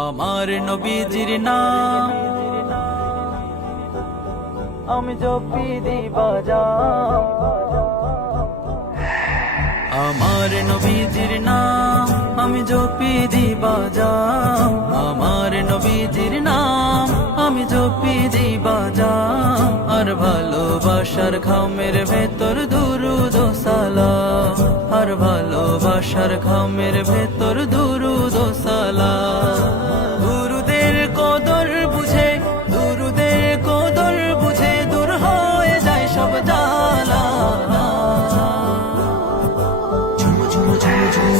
আমার নবীজির নাম আমি জপি দিবাজাম। আমার নবীজির নাম আমি জপি দিবাজাম। আমার নবীজির নাম আমি জপি দিবাজাম। আর ভালোবাসার খামের ভেতর দুরুদ ও সালাম। আর ভালোবাসার খামের ভেতর দুরুদ ও সালাম। দুরুদের কদর বুঝে, দুরুদের কদর বুঝে দূর হয়ে যায় সব জ্বালা।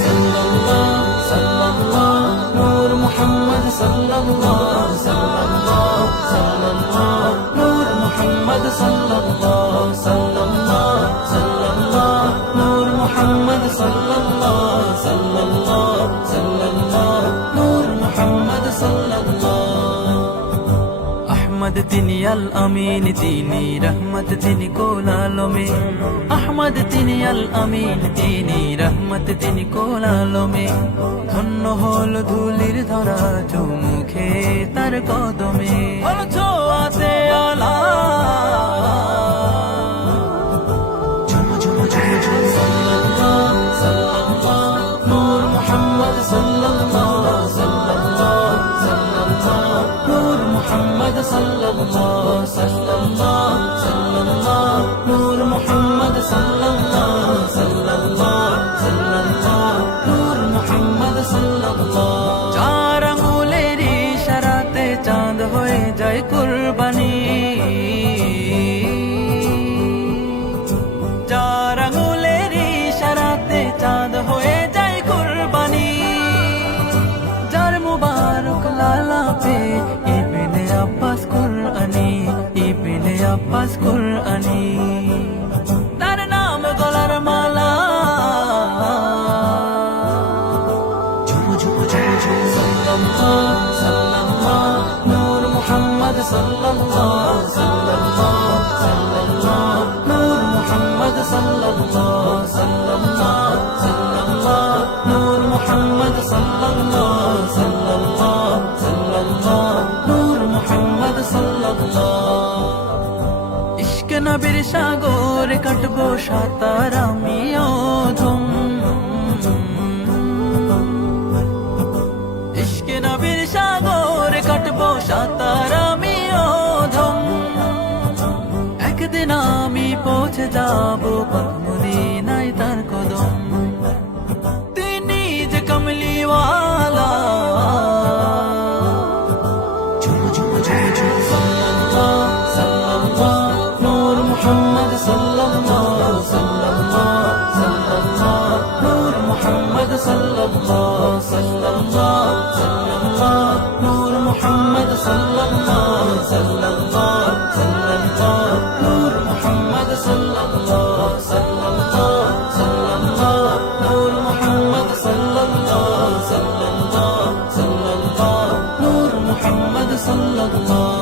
সাল্লাল্লাহু সাল্লাল্লাহু নূর মুহাম্মদ সাল্লাল্লাহু সাল্লাল্লাহু সাল্লাল্লাহু নূর মুহাম্মদ সাল্লাল্লাহু সাল্লাল্লাহু সাল্লাল্লাহু নূর মুহাম্মদ সাল্লাল্লাহু সাল্লাল্লাহু সাল্লাল্লাহু নূর মুহাম্মদ সাল্লাল্লাহু। আহমদ তিনি আল আমিন, তিনি রহমত, তিনি কোল আলমে। আহমদ তিনি আল আমিন, তিনি রহমত, তিনি কোল আলমে। ধন্য হল ধুলির ধরা চুমুখে তার কদমে। ছোঁয়াতে আলা নূর মুহাম্মদ সাল্লাল্লাহু সাল্লাল্লাহু সাল্লাল্লাহু নূর মুহাম্মদ সাল্লাল্লাহু সাল্লাল্লাহু সাল্লাল্লাহু নূর মুহাম্মদ সাল্লাল্লাহু সাল্লাল্লাহু সাল্লাল্লাহু নূর মুহাম্মদ সাল্লাল্লাহু। চার আঙ্গুলের ইশারাতে চাঁদ হয়ে যায় কুরবানি। চার আঙ্গুলের ইশারাতে চাঁদ হয়ে যায় কুরবানি। যার মুবারক লালাপে ইবনে আব্বাস কুরআনি, ইবনে আব্বাস কুরআনি। তার নাম গলার মালা। সাল্লাল্লাহু সাল্লাল্লাহু নূর মুহাম্মদ সাল্লাল্লাহু সাল্লাল্লাহু সাল্লাল্লাহু নূর মুহাম্মদ সাল্লাল্লাহু সাল্লাল্লাহু সাল্লাল্লাহু নূর মুহাম্মদ সাল্লাল্লাহু সাল্লাল্লাহু সাল্লাল্লাহু নূর মুহাম্মদ সাল্লাল্লাহু। ইশক নবীর সাগরে কাটবো সাঁতার আমি অধম। ইশক নবীর সাগরে কাটবো সাঁতার আমি অধম। একদিন আমি পৌঁছে যাবো মদিনায় তার কদম। তিনি যে কমলিওয়ালা। নূর মুহাম্মদ সাল্লাল্লাহু সাল্লাল্লাহু সাল্লাল্লাহু নূর মুহাম্মদ সাল্লাল্লাহু সাল্লাল্লাহু সাল্লাল্লাহু নূর মুহাম্মদ সাল্লাল্লাহু সাল্লাল্লাহু সাল্লাল্লাহু নূর মুহাম্মদ সাল্লাল্লাহু সাল্লাল্লাহু সাল্লাল্লাহু নূর মুহাম্মদ সাল্লাল্লাহু সাল্লাল্লাহু সাল্লাল্লাহু নূর মুহাম্মদ সাল্লাল্লাহু।